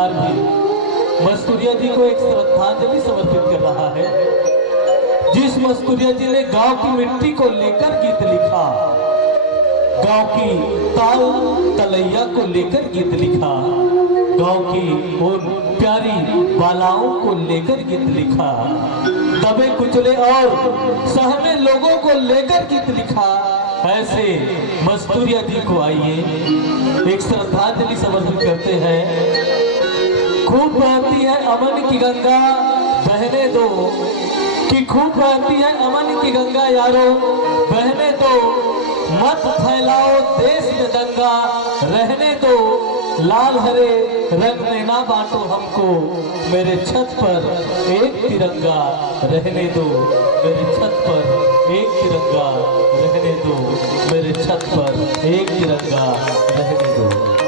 कलाकार भी मस्तूरिया जी को एक श्रद्धांजलि समर्पित कर रहा है। जिस मस्तूरिया जी ने गांव की मिट्टी को लेकर गीत लिखा, गांव की ताल तलैया को लेकर गीत लिखा, गांव की उन प्यारी बालाओं को लेकर गीत लिखा, दबे कुचले और सहमे लोगों को लेकर गीत लिखा, ऐसे मस्तूरिया जी को आइए एक श्रद्धांजलि समर्पित करते हैं। खूब बहती है अमन की गंगा, बहने दो कि खूब बहती है अमन की गंगा यारो, बहने दो मत फैलाओ देश में दंगा, रहने दो लाल हरे रंग में ना बांटो हमको, मेरे छत पर एक तिरंगा रहने दो, मेरे छत पर एक तिरंगा रहने दो, मेरे छत पर एक तिरंगा रहने दो।